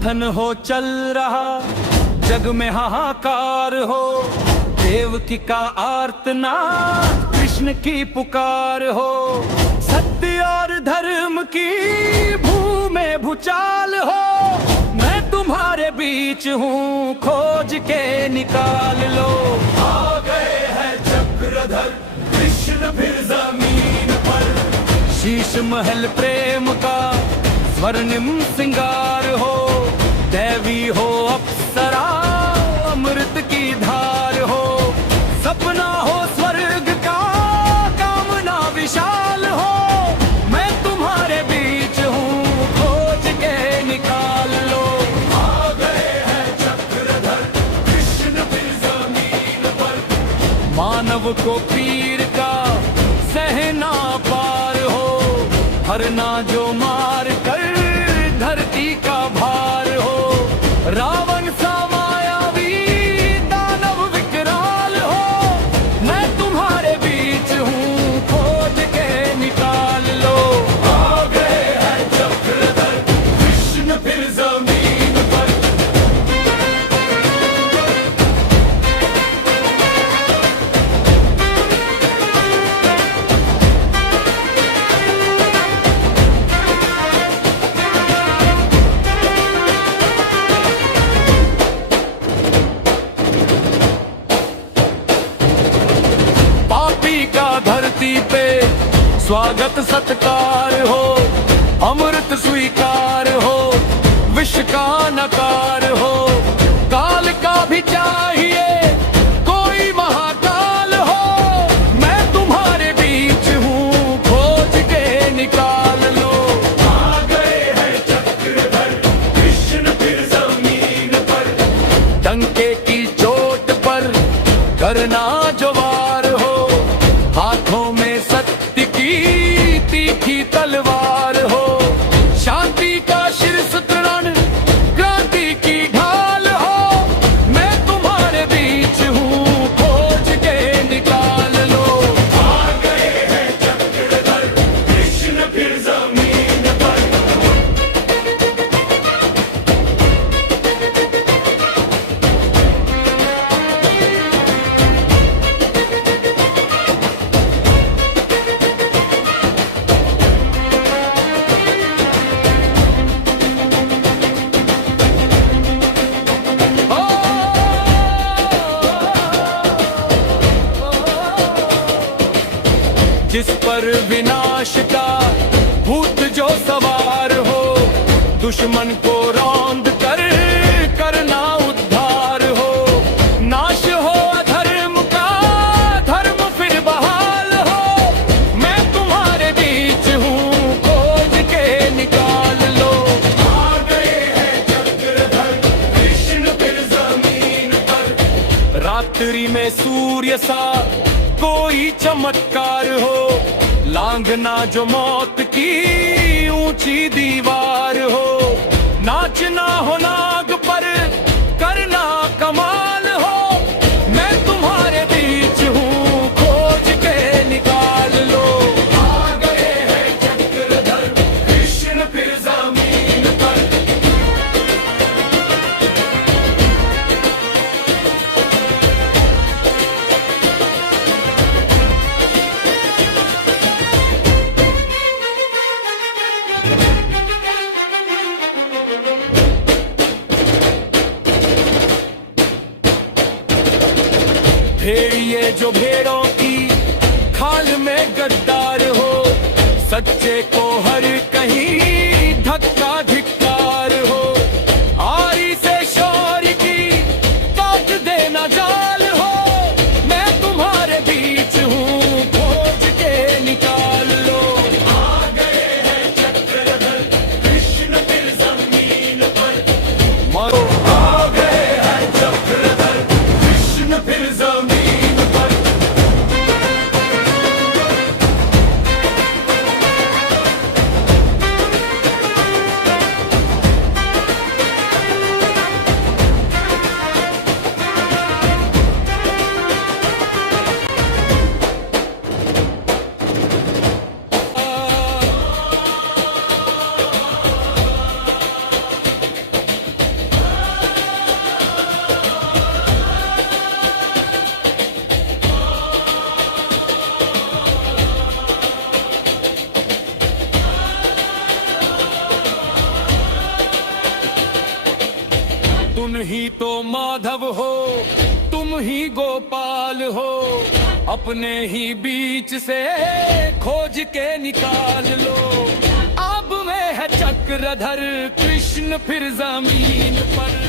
मंथन हो चल रहा, जग में हाहाकार हो, देवकी का आर्तनाद, कृष्ण की पुकार हो, सत्य और धर्म की भूमि में भूचाल हो, मैं तुम्हारे बीच हूँ, खोज के निकाल लो। आ गए हैं चक्रधर कृष्ण फिर जमीन पर, शीश महल प्रेम का स्वर्णिम सिंगार हो, दैवी हो अप्सरा अमृत की धार हो, सपना हो स्वर्ग का कामना विशाल हो, मैं तुम्हारे बीच हूँ, खोज के निकाल लो। आ गए हैं चक्रधर कृष्ण फिर जमीन पर, मानव को पीर का सहना पार हो, हरना जो मार कर धरती का भार हो, रावण सा मायावी दानव विकराल हो, मैं तुम्हारे बीच हूँ, खोज के निकाल लो। आ गए हैं चक्रधर कृष्ण फिर जमीन पर। धरती पे स्वागत सत्कार हो, अमृत स्वीकार हो, विष का नकार हो, काल का भी चाहिए कोई महाकाल हो, मैं तुम्हारे बीच हूँ, खोज के निकाल लो। आ गए हैं चक्रधर कृष्ण फिर जमीन पर, डंके की चोट पर करना जो वार हो, हाथों में सत्य की तीखी तलवार हो, शांति का शीर्ष तृण क्रांति की ढाल हो, मैं तुम्हारे बीच हूँ, खोज के निकाल लो। आ गए हैं चक्रधर कृष्ण फिर जमीन पर। जिस पर विनाश का भूत जो सवार हो, दुश्मन को रौंद कर करना उद्धार हो, नाश हो अधर्म का धर्म फिर बहाल हो, मैं तुम्हारे बीच हूँ, खोज के निकाल लो। आ गए हैं चक्रधर कृष्ण फिर जमीन पर, रात्रि में सूर्य सा कोई चमत्कार हो, लांघना जो मौत की ऊंची दीवार हो, नाचना हो नाग पर करना कमाल हो, मैं तुम्हारे बीच हूँ, खोज के निकाल लो। आ गए हैं चक्रधर कृष्ण फिर जमीन पर। भेड़िए जो भेड़ों की खाल में गद्दार हो, सच्चे को हर कहीं धक्का धिक्कार हो, आरी से शौर्य की बात देना जाल हो, मैं तुम्हारे बीच हूँ, खोज के निकाल लो। आ गए हैं चक्रधर कृष्ण फिर जमीन पर, मरो। आ गए हैं चक्रधर कृष्ण फिर जमीन पर। तुम ही तो माधव हो, तुम ही गोपाल हो, अपने ही बीच से खोज के निकाल लो। अब में है चक्रधर कृष्ण फिर जमीन पर,